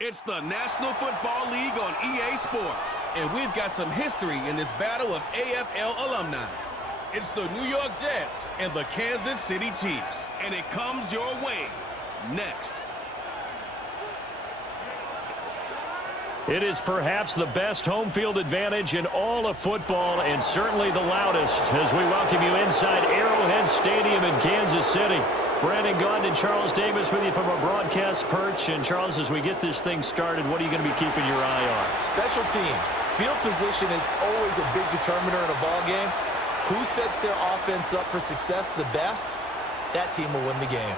It's the National Football League on EA Sports, and we've got some history in this battle of AFL alumni. It's the New York Jets and the Kansas City Chiefs, and it comes your way next. It is perhaps the best home field advantage in all of football, and certainly the loudest, as we welcome you inside Arrowhead Stadium in Kansas City. Brandon Gaudin and Charles Davis with you from our broadcast perch. And Charles, as we get this thing started, what are you going to be keeping your eye on? Special teams. Field position is always a big determiner in a ball game. Who sets their offense up for success the best, that team will win the game.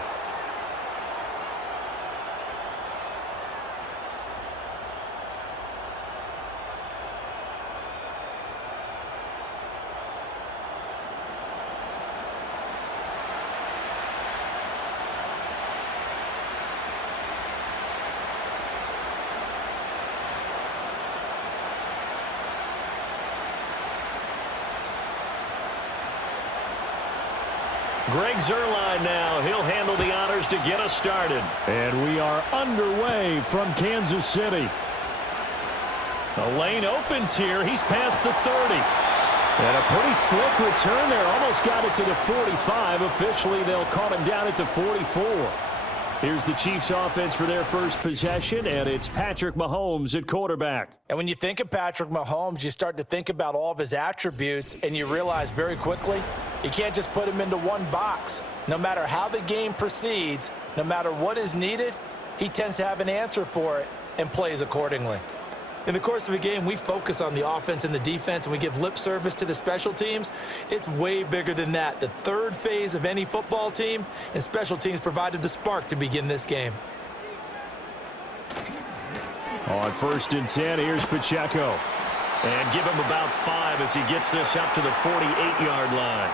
Greg Zuerlein now. He'll handle the honors to get us started. And we are underway from Kansas City. The lane opens here. He's past the 30. And a pretty slick return there. Almost got it to the 45. Officially, they'll call him down at the 44. Here's the Chiefs offense for their first possession, and it's Patrick Mahomes at quarterback. And when you think of Patrick Mahomes, you start to think about all of his attributes, and you realize very quickly you can't just put him into one box. No matter how the game proceeds, no matter what is needed, he tends to have an answer for it and plays accordingly. In the course of a game, we focus on the offense and the defense, and we give lip service to the special teams. It's way bigger than that. The third phase of any football team, and special teams provided the spark to begin this game. On 1st and 10, here's Pacheco. And give him about 5 as he gets this up to the 48-yard line.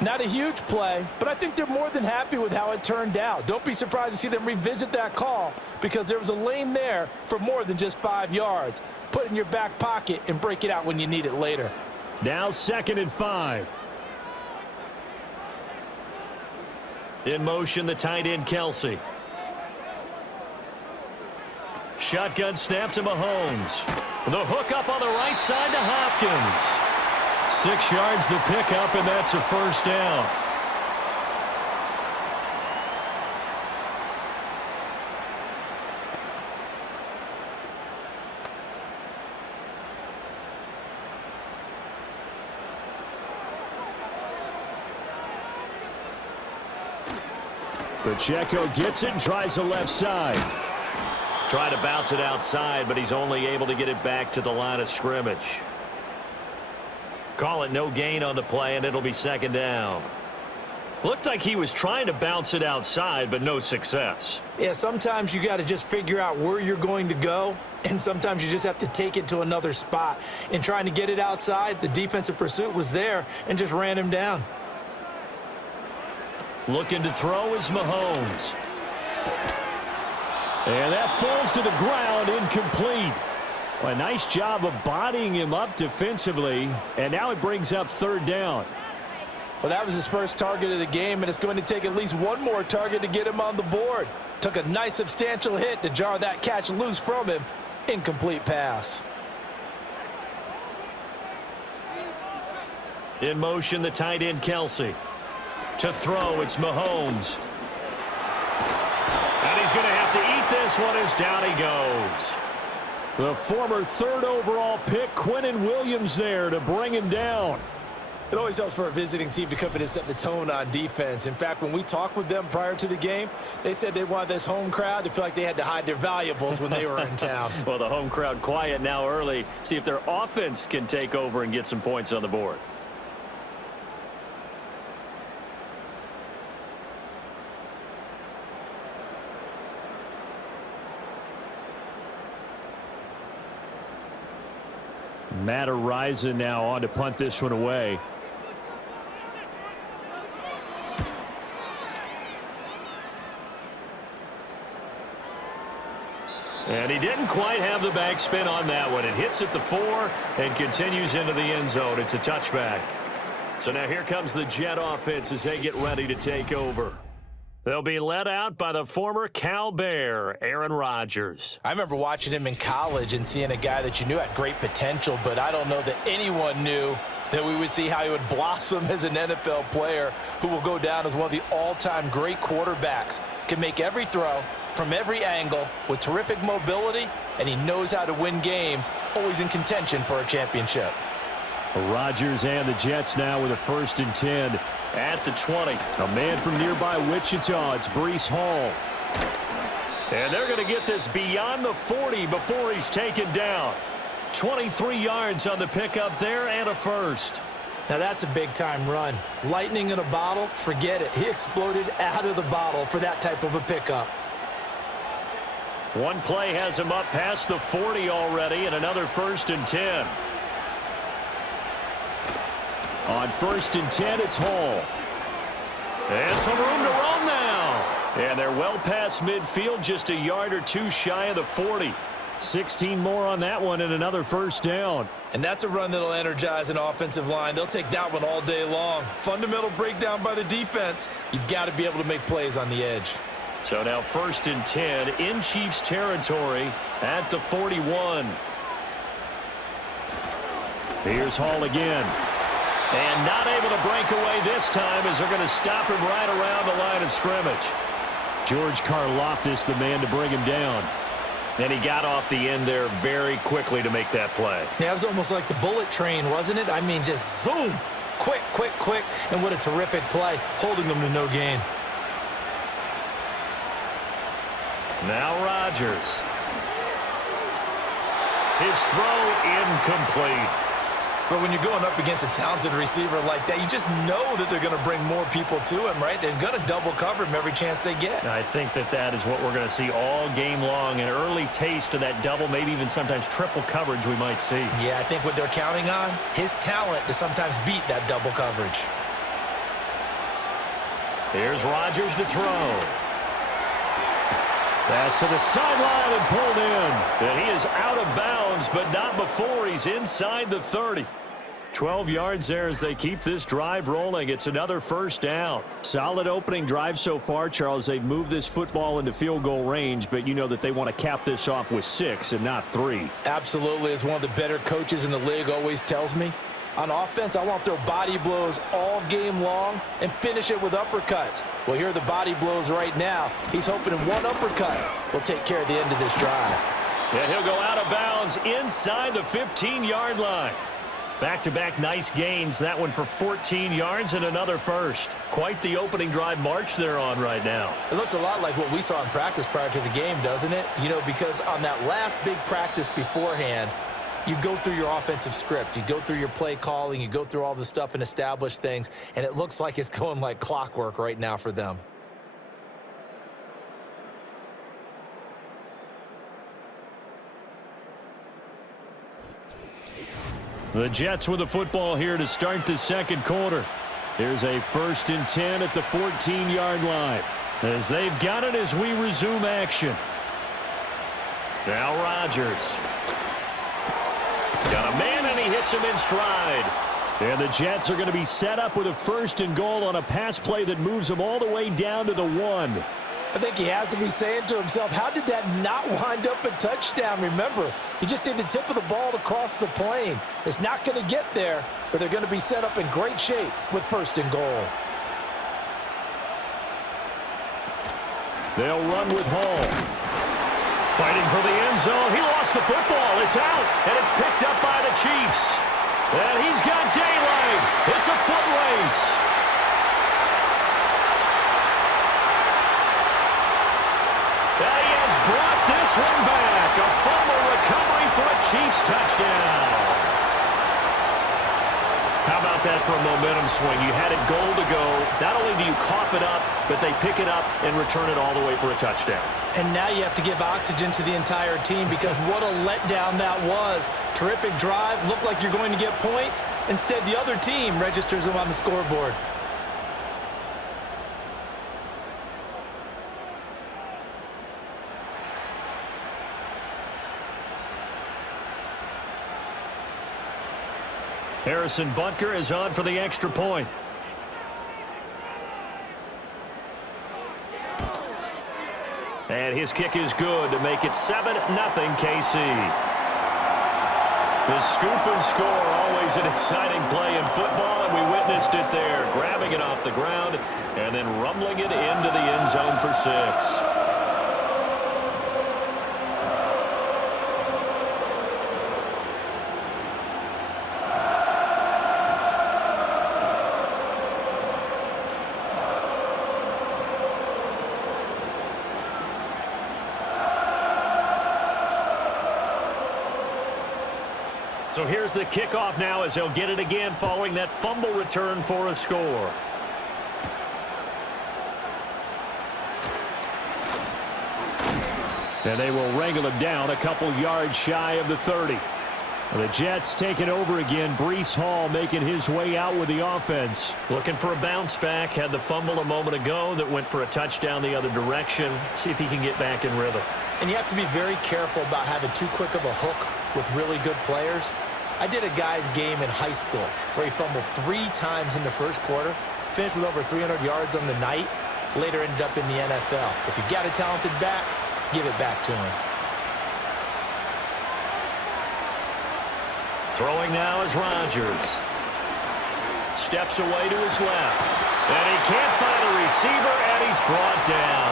Not a huge play, but I think they're more than happy with how it turned out. Don't be surprised to see them revisit that call because there was a lane there for more than just 5 yards. Put it in your back pocket and break it out when you need it later. Now 2nd and 5. In motion, the tight end, Kelsey. Shotgun snap to Mahomes. The hook up on the right side to Hopkins. 6 yards the pickup, and that's a first down. Pacheco gets it and tries the left side. Try to bounce it outside, but he's only able to get it back to the line of scrimmage. Call it no gain on the play, and it'll be 2nd down. Looked like he was trying to bounce it outside, but no success. Yeah, sometimes you got to just figure out where you're going to go, and sometimes you just have to take it to another spot. In trying to get it outside, the defensive pursuit was there and just ran him down. Looking to throw is Mahomes. And that falls to the ground, incomplete. Well, a nice job of bodying him up defensively, and now it brings up 3rd down. Well, that was his first target of the game, and it's going to take at least one more target to get him on the board. Took a nice substantial hit to jar that catch loose from him. Incomplete pass. In motion, the tight end, Kelsey. To throw, it's Mahomes. And he's going to have to eat this one as down he goes. The former 3rd overall pick, Quinnen Williams, there to bring him down. It always helps for a visiting team to come in and set the tone on defense. In fact, when we talked with them prior to the game, they said they wanted this home crowd to feel like they had to hide their valuables when they were in town. Well, the home crowd quiet now early. See if their offense can take over and get some points on the board. Matt Araiza now on to punt this one away. And he didn't quite have the backspin on that one. It hits at the 4 and continues into the end zone. It's a touchback. So now here comes the Jet offense as they get ready to take over. They'll be led out by the former Cal Bear, Aaron Rodgers. I remember watching him in college and seeing a guy that you knew had great potential, but I don't know that anyone knew that we would see how he would blossom as an NFL player who will go down as one of the all-time great quarterbacks. Can make every throw from every angle with terrific mobility, and he knows how to win games, always in contention for a championship. Rodgers and the Jets now with a 1st and 10 at the 20. A man from nearby Wichita, it's Breece Hall. And they're going to get this beyond the 40 before he's taken down. 23 yards on the pickup there and a first. Now that's a big-time run. Lightning in a bottle, forget it. He exploded out of the bottle for that type of a pickup. One play has him up past the 40 already, and another 1st and 10. On 1st and 10, it's Hall. And some room to roam now. And they're well past midfield, just a yard or two shy of the 40. 16 more on that one and another 1st down. And that's a run that'll energize an offensive line. They'll take that one all day long. Fundamental breakdown by the defense. You've got to be able to make plays on the edge. So now 1st and 10 in Chiefs territory at the 41. Here's Hall again. And not able to break away this time as they're going to stop him right around the line of scrimmage. George Karlaftis, the man to bring him down. And he got off the end there very quickly to make that play. Yeah, it was almost like the bullet train, wasn't it? I mean, just zoom. Quick, quick, quick. And what a terrific play, holding them to no gain. Now Rodgers. His throw incomplete. But when you're going up against a talented receiver like that, you just know that they're going to bring more people to him, right? They're going to double cover him every chance they get. I think that is what we're going to see all game long. An early taste of that double, maybe even sometimes triple coverage we might see. Yeah, I think what they're counting on, his talent to sometimes beat that double coverage. Here's Rodgers to throw. Pass to the sideline and pulled in. And he is out of bounds, but not before he's inside the 30. 12 yards there as they keep this drive rolling. It's another 1st down. Solid opening drive so far, Charles. They've moved this football into field goal range, but you know that they want to cap this off with 6 and not 3. Absolutely. As one of the better coaches in the league always tells me, on offense, I want to throw body blows all game long and finish it with uppercuts. Well, here are the body blows right now. He's hoping one uppercut will take care of the end of this drive. And he'll go out of bounds inside the 15-yard line. Back-to-back nice gains. That one for 14 yards and another 1st. Quite the opening drive march they're on right now. It looks a lot like what we saw in practice prior to the game, doesn't it? You know, because on that last big practice beforehand, you go through your offensive script. You go through your play calling. You go through all the stuff and establish things. And it looks like it's going like clockwork right now for them. The Jets with the football here to start the 2nd quarter. Here's a 1st and 10 at the 14-yard line. As they've got it as we resume action. Now Rodgers. Got a man, and he hits him in stride. And the Jets are going to be set up with a 1st and goal on a pass play that moves them all the way down to the 1. I think he has to be saying to himself, how did that not wind up a touchdown? Remember, he just did the tip of the ball to cross the plane. It's not going to get there, but they're going to be set up in great shape with 1st and goal. They'll run with Hall. Fighting for the end zone. He lost the football. It's out, and it's picked up by the Chiefs. And he's got daylight. It's a foot race. And he has brought this one back. A fumble recovery for a Chiefs touchdown. How about that for a momentum swing? You had it goal to go. Not only do you cough it up, but they pick it up and return it all the way for a touchdown. And now you have to give oxygen to the entire team because what a letdown that was. Terrific drive. Looked like you're going to get points. Instead, the other team registers them on the scoreboard. Harrison Butker is on for the extra point. And his kick is good to make it 7-0 KC. The scoop and score, always an exciting play in football, and we witnessed it there, grabbing it off the ground and then rumbling it into the end zone for 6. So here's the kickoff now as they'll get it again following that fumble return for a score. And they will wrangle it down a couple yards shy of the 30. The Jets taking over again. Breece Hall making his way out with the offense. Looking for a bounce back. Had the fumble a moment ago that went for a touchdown the other direction. See if he can get back in rhythm. And you have to be very careful about having too quick of a hook with really good players. I did a guy's game in high school where he fumbled 3 times in the first quarter, finished with over 300 yards on the night, later ended up in the NFL. If you've got a talented back, give it back to him. Throwing now is Rodgers. Steps away to his left. And he can't find a receiver, and he's brought down.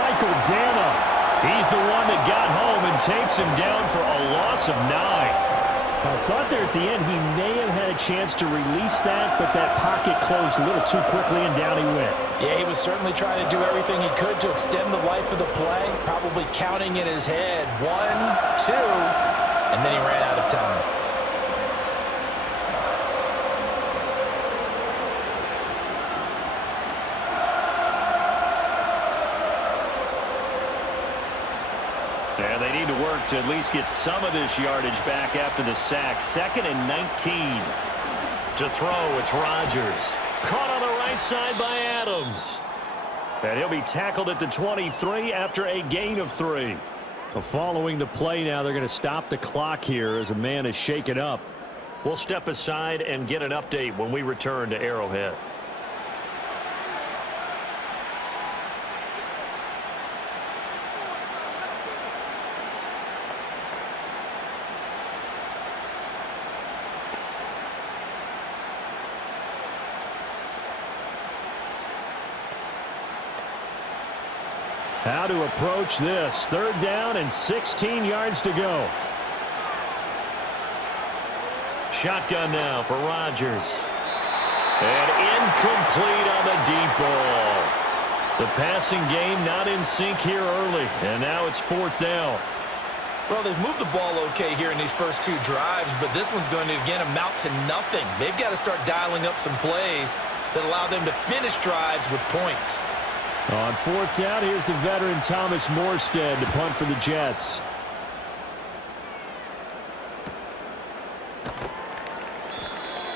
Michael Dana. He's the one that got home and takes him down for a loss of 9. I thought there at the end he may have had a chance to release that, but that pocket closed a little too quickly, and down he went. Yeah, he was certainly trying to do everything he could to extend the life of the play, probably counting in his head 1, 2, and then he ran out of time. And they need to work to at least get some of this yardage back after the sack. 2nd and 19. To throw, it's Rodgers. Caught on the right side by Adams. And he'll be tackled at the 23 after a gain of 3. Following the play now, they're going to stop the clock here as a man is shaken up. We'll step aside and get an update when we return to Arrowhead. How to approach this. 3rd down and 16 yards to go. Shotgun now for Rodgers. And incomplete on the deep ball. The passing game not in sync here early. And now it's 4th down. Well, they've moved the ball okay here in these first 2 drives, but this one's going to, again, amount to nothing. They've got to start dialing up some plays that allow them to finish drives with points. On 4th down, here's the veteran Thomas Morstead to punt for the Jets.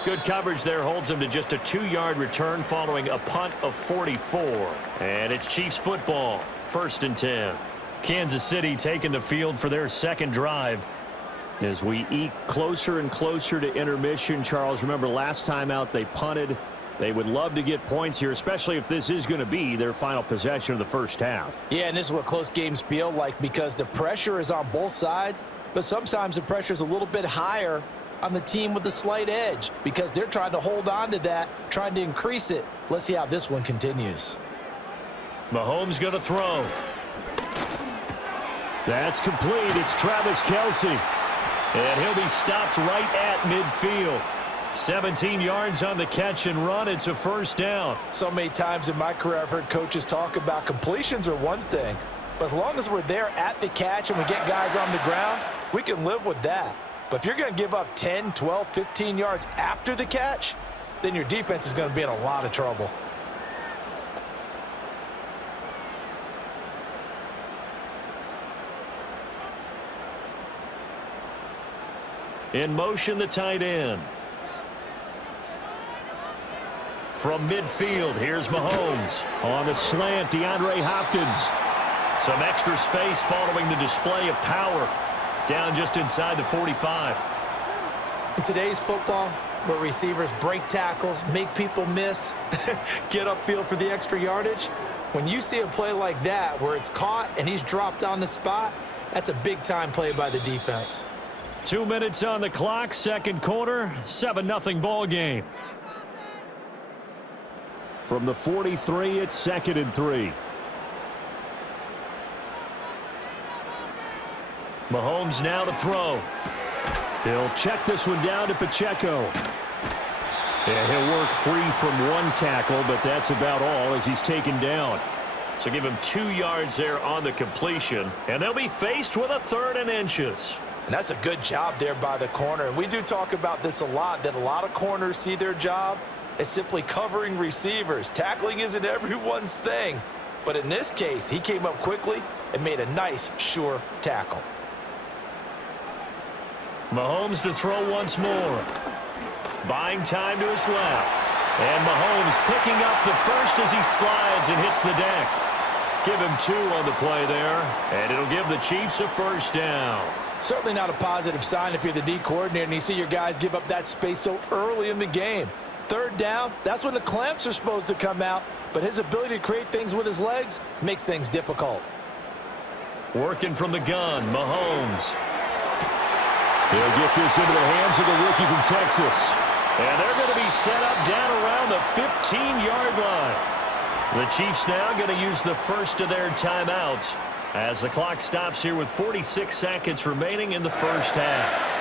Good coverage there holds him to just a 2-yard return following a punt of 44. And it's Chiefs football, 1st and 10. Kansas City taking the field for their 2nd drive. As we eke closer and closer to intermission, Charles, remember last time out they punted. They would love to get points here, especially if this is going to be their final possession of the first half. Yeah, and this is what close games feel like because the pressure is on both sides, but sometimes the pressure is a little bit higher on the team with the slight edge because they're trying to hold on to that, trying to increase it. Let's see how this one continues. Mahomes going to throw. That's complete. It's Travis Kelce. And he'll be stopped right at midfield. 17 yards on the catch and run. It's a 1st down. So many times in my career I've heard coaches talk about completions are one thing, but as long as we're there at the catch and we get guys on the ground, we can live with that. But if you're going to give up 10, 12, 15 yards after the catch, then your defense is going to be in a lot of trouble. In motion, the tight end. From midfield, here's Mahomes. On the slant, DeAndre Hopkins. Some extra space following the display of power. Down just inside the 45. In today's football, where receivers break tackles, make people miss, get upfield for the extra yardage, When you see a play like that where it's caught and he's dropped on the spot, that's a big-time play by the defense. 2 minutes on the clock, second quarter, 7-0 ball game. From the 43, it's 2nd and 3. Mahomes now to throw. He'll check this one down to Pacheco. And he'll work free from one tackle, but that's about all as he's taken down. So give him 2 yards there on the completion, and they'll be faced with a 3rd and inches. And that's a good job there by the corner. And we do talk about this a lot, that a lot of corners see their job as simply covering receivers. Tackling isn't everyone's thing. But in this case, he came up quickly and made a nice, sure tackle. Mahomes to throw once more. Buying time to his left. And Mahomes picking up the first as he slides and hits the deck. Give him 2 on the play there, and it'll give the Chiefs a first down. Certainly not a positive sign if you're the D coordinator and you see your guys give up that space so early in the game. 3rd down, that's when the clamps are supposed to come out, but his ability to create things with his legs makes things difficult. Working from the gun, Mahomes. He'll get this into the hands of the rookie from Texas. And they're going to be set up down around the 15-yard line. The Chiefs now going to use the first of their timeouts as the clock stops here with 46 seconds remaining in the first half.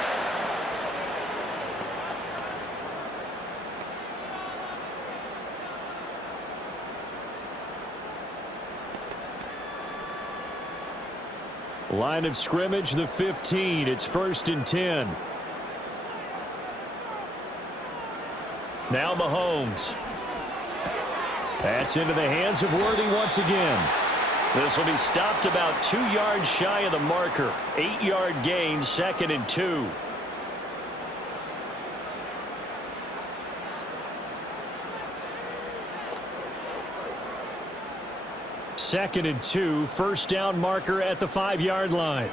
Line of scrimmage, the 15. It's 1st and 10. Now Mahomes. That's into the hands of Worthy once again. This will be stopped about 2 yards shy of the marker. 8-yard gain, 2nd and 2. Second and 2, first down marker at the 5-yard line.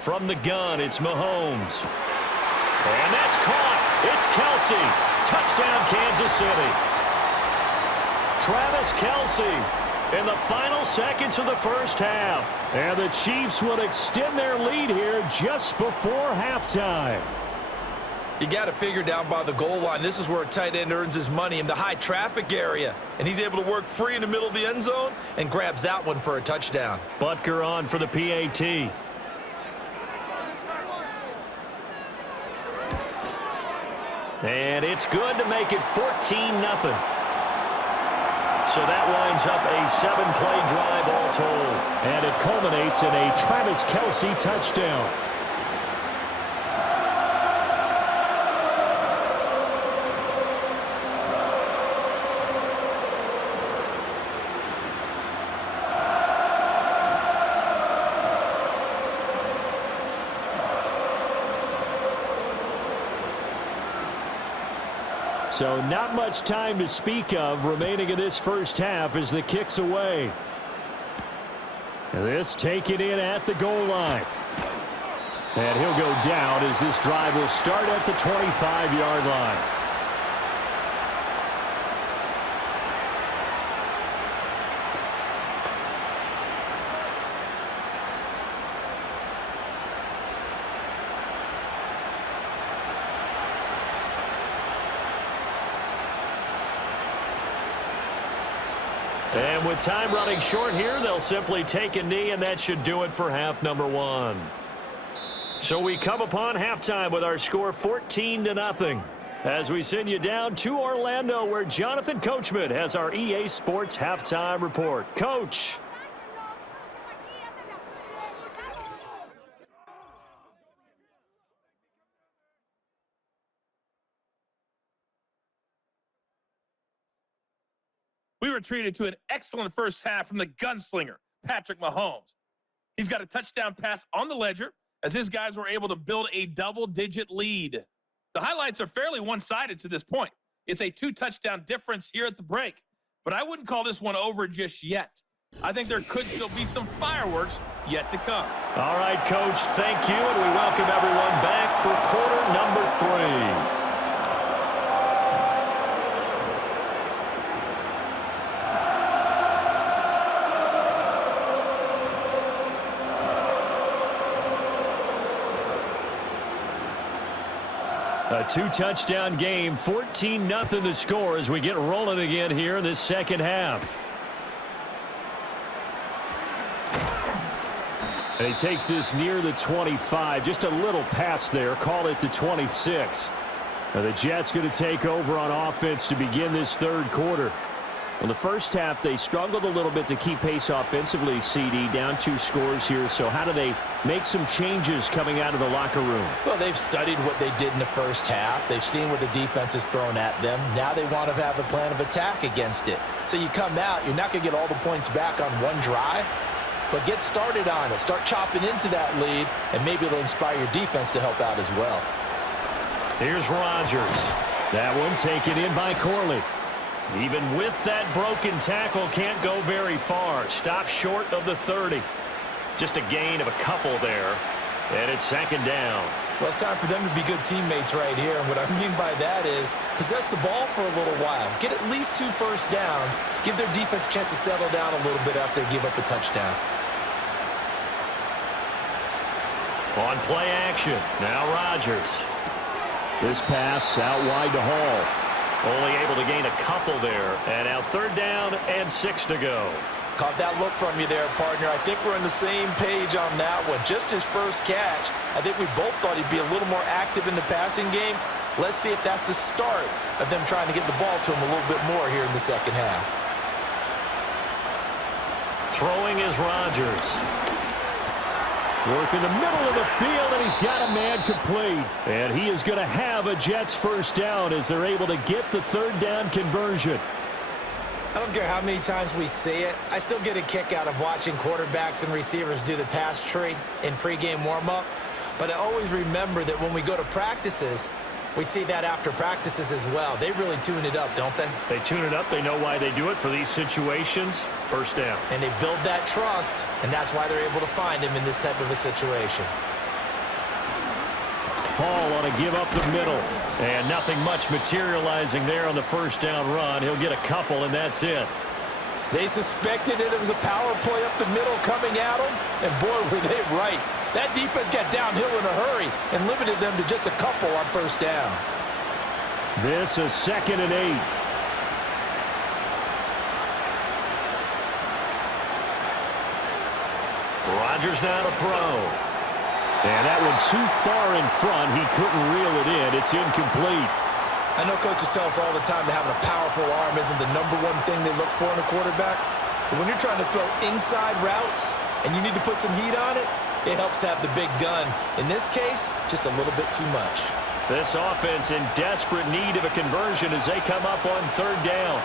From the gun, it's Mahomes. And that's caught. It's Kelsey. Touchdown, Kansas City. Travis Kelsey in the final seconds of the first half. And the Chiefs will extend their lead here just before halftime. You got to figure down by the goal line. This is where a tight end earns his money in the high traffic area. And he's able to work free in the middle of the end zone and grabs that one for a touchdown. Butker on for the PAT. And it's good to make it 14-0. So that winds up a 7-play drive all told. And it culminates in a Travis Kelsey touchdown. So not much time to speak of remaining in this first half as the kick's away. This taken in at the goal line. And he'll go down as this drive will start at the 25-yard line. And with time running short here, they'll simply take a knee, and that should do it for half number 1. So we come upon halftime with our score 14-0. As we send you down to Orlando, where Jonathan Coachman has our EA Sports halftime report. Coach. We were treated to an excellent first half from the gunslinger, Patrick Mahomes. He's got a touchdown pass on the ledger as his guys were able to build a double-digit lead. The highlights are fairly one-sided to this point. It's a 2-touchdown difference here at the break, but I wouldn't call this one over just yet. I think there could still be some fireworks yet to come. All right, Coach, thank you, and we welcome everyone back for quarter number 3. 3 A 2-touchdown game, 14-0 the score as we get rolling again here in this second half. And he takes this near the 25. Just a little pass there. Call it the 26. Now the Jets going to take over on offense to begin this third quarter. Well, the first half, they struggled a little bit to keep pace offensively, CD, down 2 scores here. So how do they make some changes coming out of the locker room? Well, they've studied what they did in the first half. They've seen what the defense has thrown at them. Now they want to have a plan of attack against it. So you come out, you're not going to get all the points back on one drive, but get started on it. Start chopping into that lead, and maybe it'll inspire your defense to help out as well. Here's Rodgers. That one taken in by Corley. Even with that broken tackle, can't go very far. Stop short of the 30. Just a gain of a couple there. And it's second down. Well, it's time for them to be good teammates right here. And what I mean by that is possess the ball for a little while. Get at least 2 first downs. Give their defense a chance to settle down a little bit after they give up a touchdown. On play action. Now Rodgers. This pass out wide to Hall. Only able to gain a couple there. And now third down and 6 to go. Caught that look from you there, partner. I think we're on the same page on that one. Just his first catch. I think we both thought he'd be a little more active in the passing game. Let's see if that's the start of them trying to get the ball to him a little bit more here in the second half. Throwing is Rodgers. Work in the middle of the field, and he's got a man complete. And he is going to have a Jets first down as they're able to get the third down conversion. I don't care how many times we see it. I still get a kick out of watching quarterbacks and receivers do the pass tree in pregame warm-up. But I always remember that when we go to practices, we see that after practices as well. They really tune it up, don't they? They tune it up. They know why they do it for these situations. First down. And they build that trust, and that's why they're able to find him in this type of a situation. Paul on a give up the middle. And nothing much materializing there on the first down run. He'll get a couple, and that's it. They suspected it was a power play up the middle coming at them, and boy, were they right. That defense got downhill in a hurry and limited them to just a couple on first down. This is 2nd and 8. Rodgers now to throw. And that one too far in front. He couldn't reel it in. It's incomplete. I know coaches tell us all the time that having a powerful arm isn't the #1 thing they look for in a quarterback. But when you're trying to throw inside routes and you need to put some heat on it, it helps have the big gun. In this case, just a little bit too much. This offense in desperate need of a conversion as they come up on third down.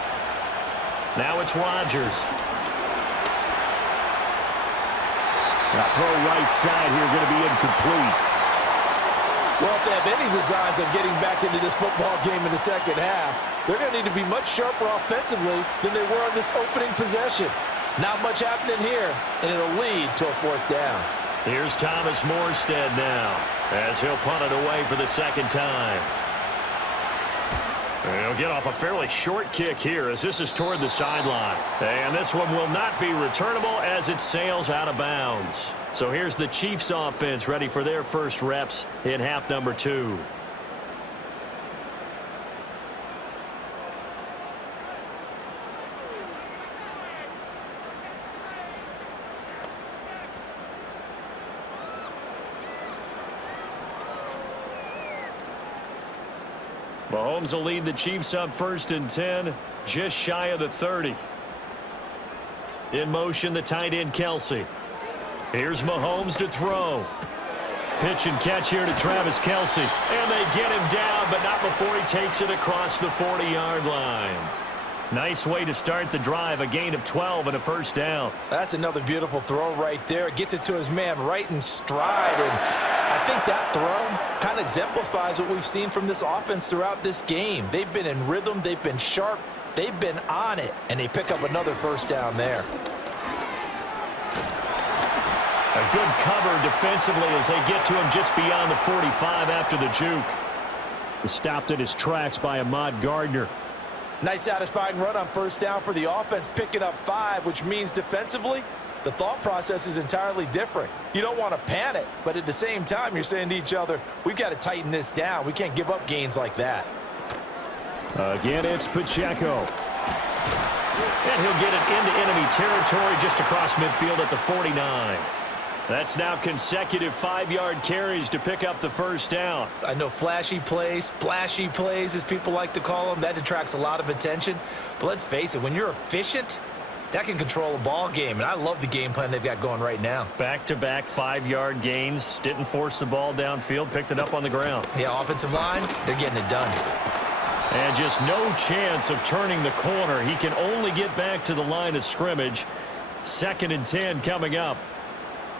Now it's Rodgers. Now throw right side here, going to be incomplete. Well, if they have any designs of getting back into this football game in the second half, they're going to need to be much sharper offensively than they were on this opening possession. Not much happening here, and it'll lead to a 4th down. Here's Thomas Morstead now as he'll punt it away for the second time. And he'll get off a fairly short kick here as this is toward the sideline. And this one will not be returnable as it sails out of bounds. So here's the Chiefs offense ready for their first reps in half number 2. Mahomes will lead the Chiefs up 1st and 10, just shy of the 30. In motion, the tight end, Kelsey. Here's Mahomes to throw. Pitch and catch here to Travis Kelsey. And they get him down, but not before he takes it across the 40-yard line. Nice way to start the drive, a gain of 12 and a first down. That's another beautiful throw right there. Gets it to his man right in stride. And I think that throw kind of exemplifies what we've seen from this offense throughout this game. They've been in rhythm. They've been sharp. They've been on it. And they pick up another first down there. A good cover defensively as they get to him just beyond the 45 after the juke. Stopped in his tracks by Ahmad Gardner. Nice satisfying run on first down for the offense, picking up 5, which means defensively, the thought process is entirely different. You don't want to panic, but at the same time, you're saying to each other, we've got to tighten this down. We can't give up gains like that. Again, it's Pacheco. And he'll get it into enemy territory just across midfield at the 49. That's now consecutive 5-yard carries to pick up the first down. I know flashy plays, splashy plays, as people like to call them, that attracts a lot of attention. But let's face it, when you're efficient, that can control a ball game, and I love the game plan they've got going right now. Back-to-back 5-yard gains, didn't force the ball downfield, picked it up on the ground. Yeah, offensive line, they're getting it done. And just no chance of turning the corner. He can only get back to the line of scrimmage. 2nd and 10 coming up.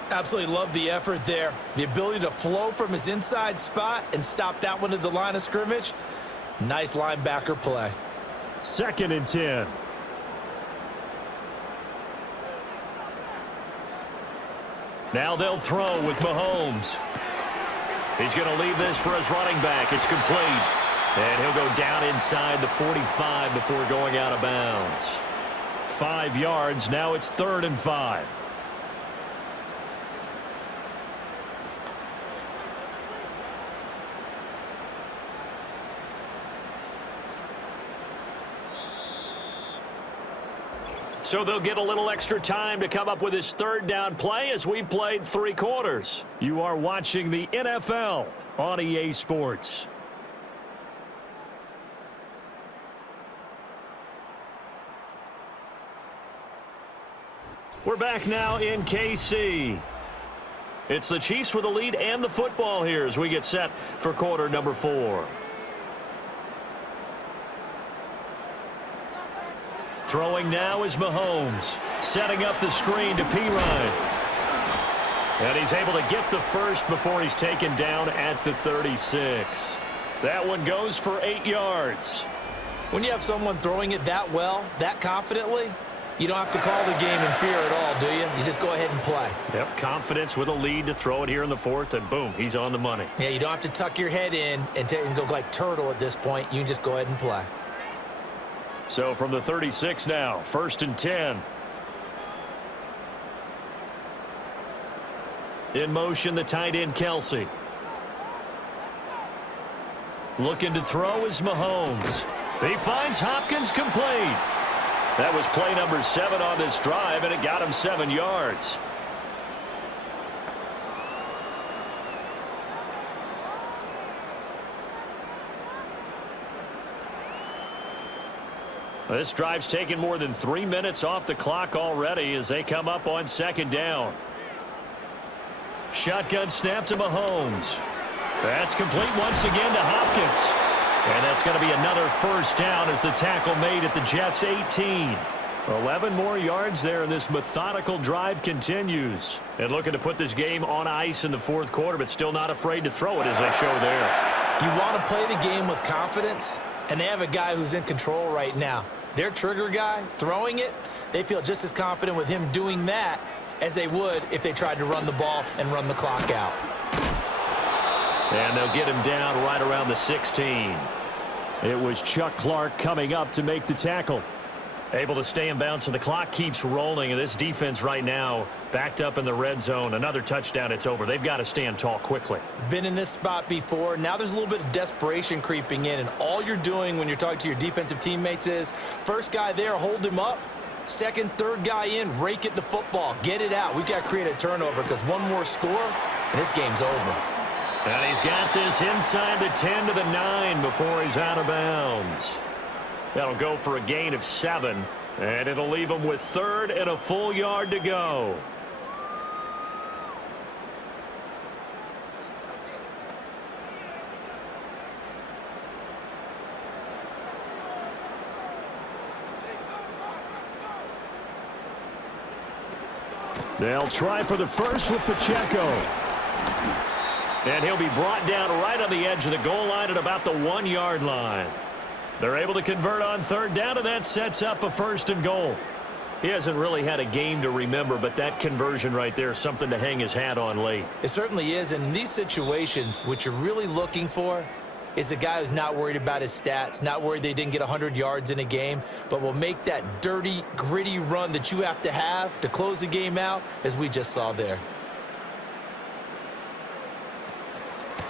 Absolutely love the effort there. The ability to flow from his inside spot and stop that one at the line of scrimmage. Nice linebacker play. 2nd and 10. Now they'll throw with Mahomes. He's going to leave this for his running back. It's complete. And he'll go down inside the 45 before going out of bounds. 5 yards. Now it's 3rd and 5. So they'll get a little extra time to come up with his 3rd down play as we've played 3 quarters. You are watching the NFL on EA Sports. We're back now in KC. It's the Chiefs with the lead and the football here as we get set for quarter number 4. Throwing now is Mahomes. Setting up the screen to Pirine. And he's able to get the first before he's taken down at the 36. That one goes for 8 yards. When you have someone throwing it that well, that confidently, you don't have to call the game in fear at all, do you? You just go ahead and play. Yep, confidence with a lead to throw it here in the 4th, and boom, he's on the money. Yeah, you don't have to tuck your head in and go like turtle at this point. You can just go ahead and play. So from the 36 now, 1st and 10. In motion, the tight end, Kelsey. Looking to throw is Mahomes. He finds Hopkins complete. That was play number 7 on this drive, and it got him 7 yards. This drive's taken more than 3 minutes off the clock already as they come up on 2nd down. Shotgun snap to Mahomes. That's complete once again to Hopkins. And that's going to be another 1st down as the tackle made at the Jets' 18. 11 more yards there, and this methodical drive continues. And looking to put this game on ice in the 4th quarter, but still not afraid to throw it as they show there. You want to play the game with confidence, and they have a guy who's in control right now. Their trigger guy throwing it, they feel just as confident with him doing that as they would if they tried to run the ball and run the clock out. And they'll get him down right around the 16. It was Chuck Clark coming up to make the tackle. Able to stay in bounds, so the clock keeps rolling. And this defense right now backed up in the red zone. Another touchdown, it's over. They've got to stand tall quickly. Been in this spot before. Now there's a little bit of desperation creeping in. And all you're doing when you're talking to your defensive teammates is, first guy there, hold him up. Second, third guy in, rake at the football. Get it out. We've got to create a turnover because one more score, and this game's over. And he's got this inside the 10 to the 9 before he's out of bounds. That'll go for a gain of 7, and it'll leave him with 3rd and a full yard to go. They'll try for the first with Pacheco. And he'll be brought down right on the edge of the goal line at about the 1-yard line. They're able to convert on 3rd down, and that sets up a 1st and goal. He hasn't really had a game to remember, but that conversion right there is something to hang his hat on late. It certainly is, and in these situations, what you're really looking for is the guy who's not worried about his stats, not worried they didn't get 100 yards in a game, but will make that dirty, gritty run that you have to close the game out, as we just saw there.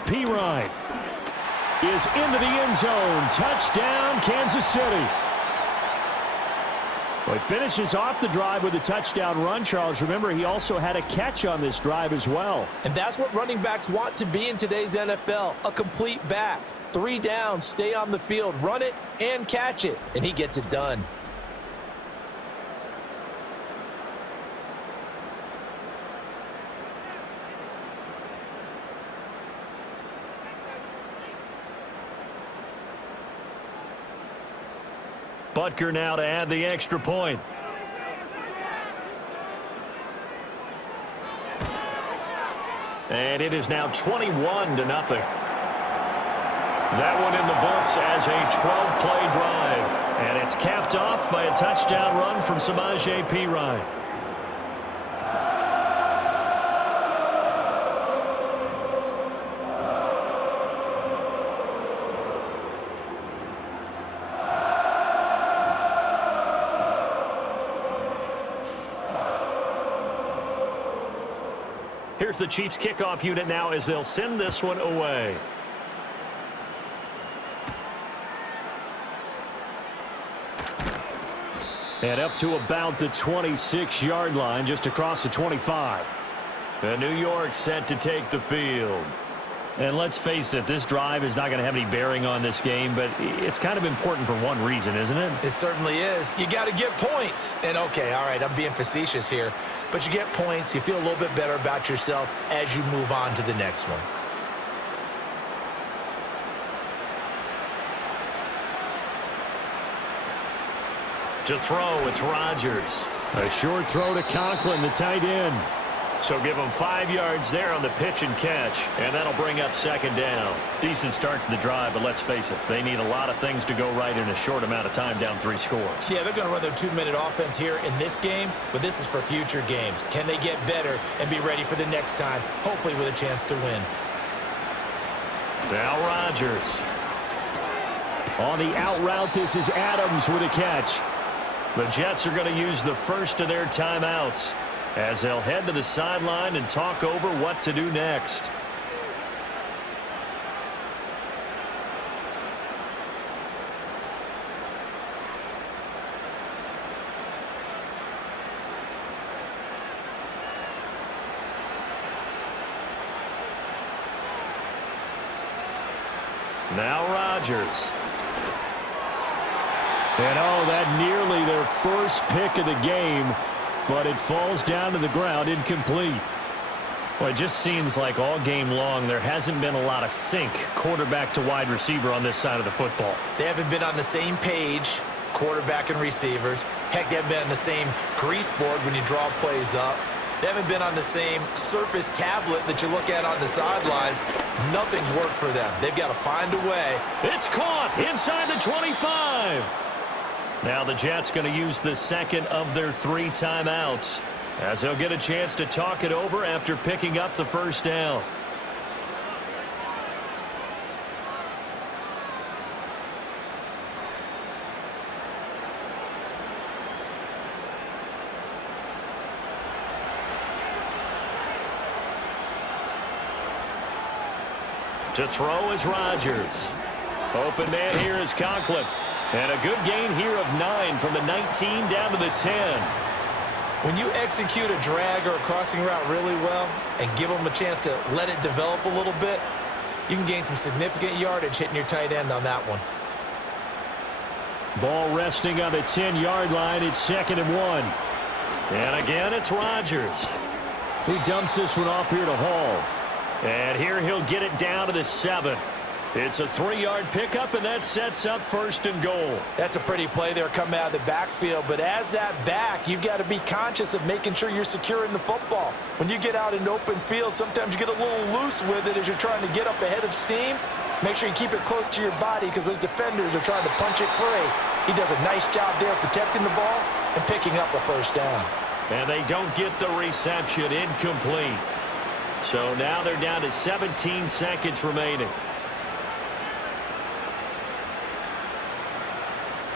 P-Ryan is into the end zone. Touchdown, Kansas City. Well, he finishes off the drive with a touchdown run, Charles. Remember, he also had a catch on this drive as well. And that's what running backs want to be in today's NFL, a complete back. 3 downs, stay on the field, run it, and catch it. And he gets it done. Butker now to add the extra point. And it is now 21-0. That one in the books as a 12-play drive. And it's capped off by a touchdown run from Samaje Perine. Here's the Chiefs kickoff unit now as they'll send this one away. And up to about the 26-yard line, just across the 25. And New York set to take the field. And let's face it, this drive is not going to have any bearing on this game, but it's kind of important for one reason, isn't it? It certainly is. You got to get points. And, okay, all right, I'm being facetious here. But you get points, you feel a little bit better about yourself as you move on to the next one. To throw, it's Rodgers. A short throw to Conklin, the tight end. So give them 5 yards there on the pitch and catch, and that'll bring up second down. Decent start to the drive, but let's face it, they need a lot of things to go right in a short amount of time down 3 scores. Yeah, they're going to run their 2-minute offense here in this game, but this is for future games. Can they get better and be ready for the next time, hopefully with a chance to win? Now Rodgers. On the out route, this is Adams with a catch. The Jets are going to use the first of their timeouts as they'll head to the sideline and talk over what to do next. Now Rodgers. And oh, that nearly their first pick of the game, but it falls down to the ground incomplete. Well, it just seems like all game long there hasn't been a lot of sync quarterback to wide receiver on this side of the football. They haven't been on the same page, quarterback and receivers. Heck, they haven't been on the same grease board when you draw plays up. They haven't been on the same surface tablet that you look at on the sidelines. Nothing's worked for them. They've got to find a way. It's caught inside the 25. Now the Jets going to use the second of their 3 timeouts as they'll get a chance to talk it over after picking up the first down. To throw is Rodgers. Open man here is Conklin. And a good gain here of 9 from the 19 down to the 10. When you execute a drag or a crossing route really well and give them a chance to let it develop a little bit, you can gain some significant yardage hitting your tight end on that one. Ball resting on the 10-yard line. It's 2nd and 1. And again, it's Rodgers. He dumps this one off here to Hall. And here he'll get it down to the 7. It's a 3-yard pickup, and that sets up 1st and goal. That's a pretty play there coming out of the backfield, but as that back, you've got to be conscious of making sure you're securing the football. When you get out in open field, sometimes you get a little loose with it as you're trying to get up ahead of steam. Make sure you keep it close to your body because those defenders are trying to punch it free. He does a nice job there protecting the ball and picking up a first down. And they don't get the reception, incomplete. So now they're down to 17 seconds remaining.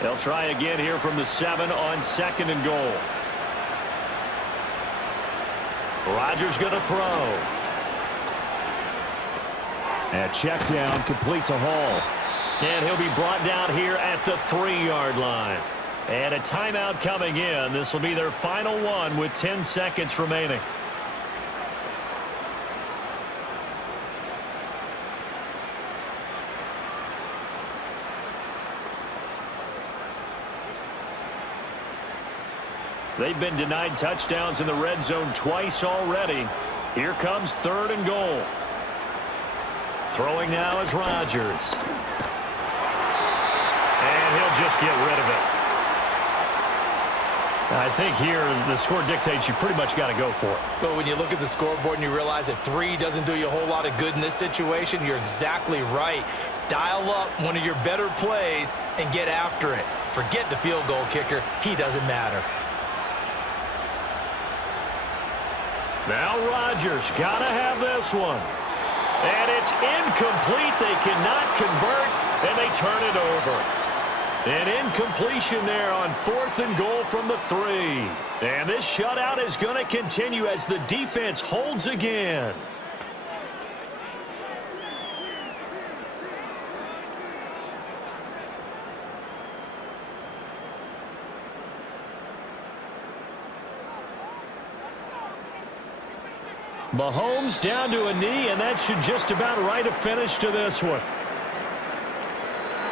They'll try again here from the 7 on 2nd and goal. Rodgers going to throw. And check down, complete to Hall. And he'll be brought down here at the 3-yard line. And a timeout coming in. This will be their final one with 10 seconds remaining. They've been denied touchdowns in the red zone twice already. Here comes 3rd and goal. Throwing now is Rodgers. And he'll just get rid of it. I think here the score dictates you pretty much got to go for it. But when you look at the scoreboard and you realize that 3 doesn't do you a whole lot of good in this situation, you're exactly right. Dial up one of your better plays and get after it. Forget the field goal kicker. He doesn't matter. Now Rodgers got to have this one. And it's incomplete. They cannot convert, and they turn it over. An incompletion there on 4th and goal from the 3. And this shutout is going to continue as the defense holds again. Mahomes down to a knee, and that should just about write a finish to this one.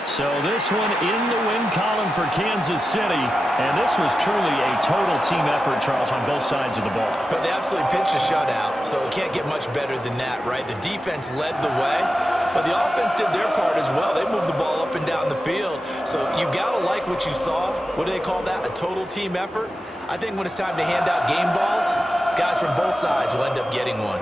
So this one in the win column for Kansas City, and this was truly a total team effort, Charles, on both sides of the ball. But they absolutely pitched a shutout, so it can't get much better than that, right? The defense led the way, but the offense did their part as well. They moved the ball up and down the field, so you've got to like what you saw. What do they call that? A total team effort? I think when it's time to hand out game balls, guys from both sides will end up getting one.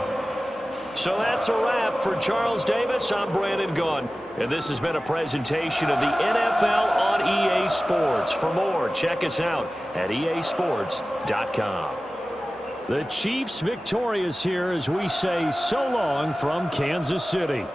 So that's a wrap for Charles Davis. I'm Brandon Gunn. And this has been a presentation of the NFL on EA Sports. For more, check us out at easports.com. The Chiefs victorious here as we say so long from Kansas City.